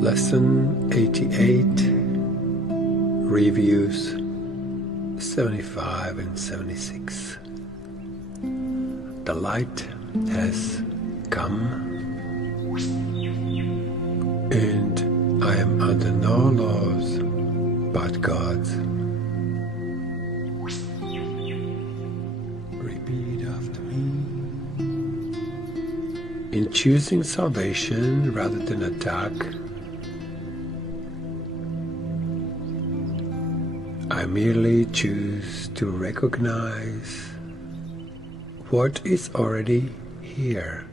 Lesson 88, Reviews 75 and 76. The light has come, and I am under no laws but God's. Repeat after me. In choosing salvation rather than attack, I merely choose to recognize what is already here.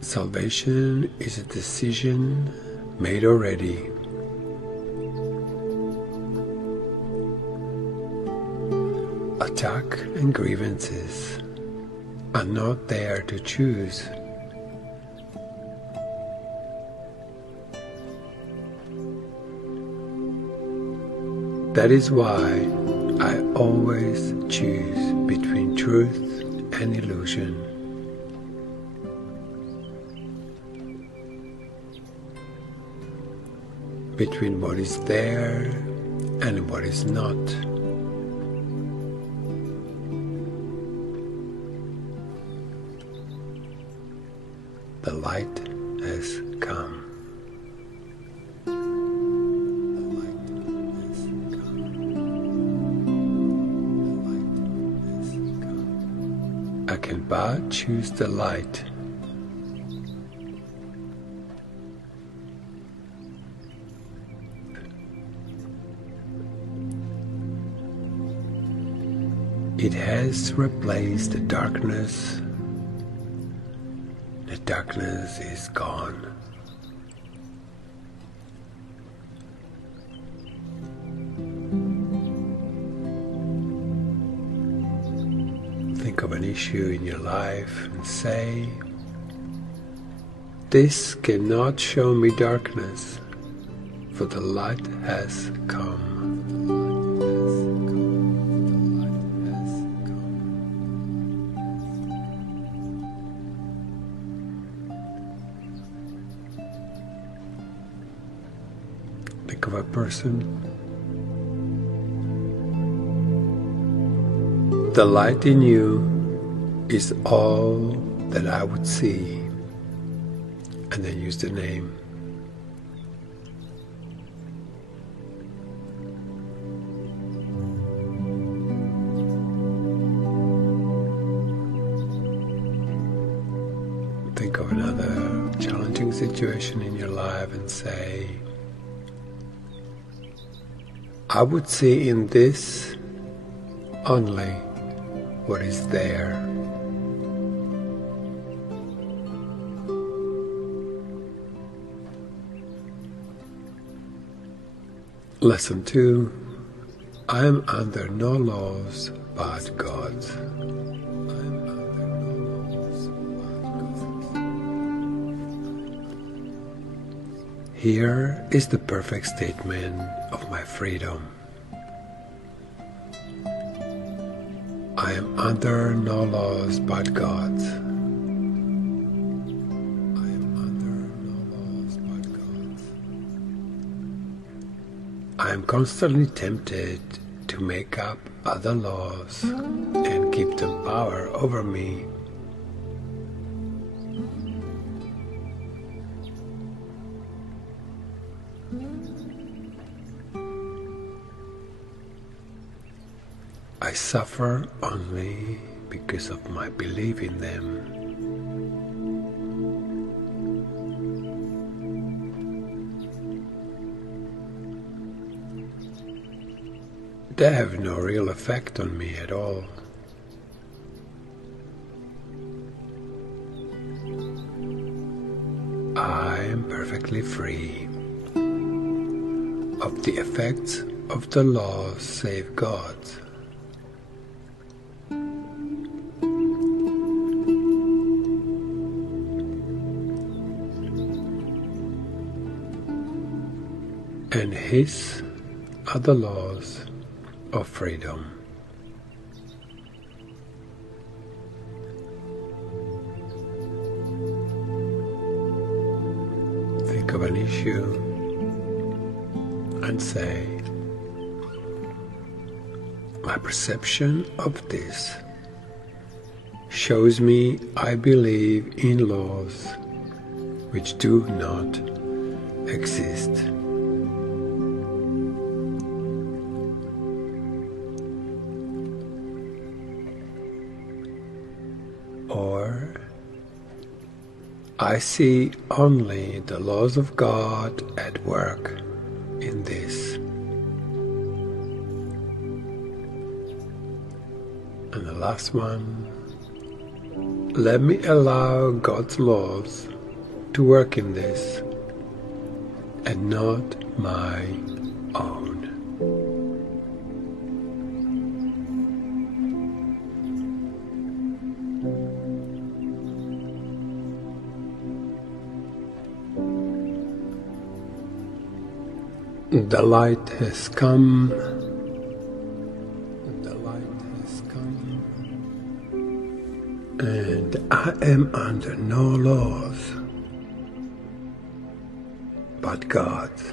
Salvation is a decision made already. Attack and grievances are not there to choose. That is why I always choose between truth and illusion. Between what is there and what is not. The light has come. The light has come. The light has come. I can but choose the light. It has replaced the darkness. The darkness is gone. Think of an issue in your life and say, "This cannot show me darkness, for the light has come." Think of a person. The light in you is all that I would see, and then use the name. Think of another challenging situation in your life and say, I would see in this only what is there. Lesson 2. I am under no laws but God's. Here is the perfect statement of my freedom. I am under no laws but God's. I am under no laws but God's. I am constantly tempted to make up other laws and give them power over me. I suffer only because of my belief in them. They have no real effect on me at all. I am perfectly free of the effects of the laws save God's. And His are the laws of freedom. Think of an issue and say, my perception of this shows me I believe in laws which do not exist. Or I see only the laws of God at work in this. And the last one, let me allow God's laws to work in this and not my own. The light has come. The light has come. And I am under no laws but God's.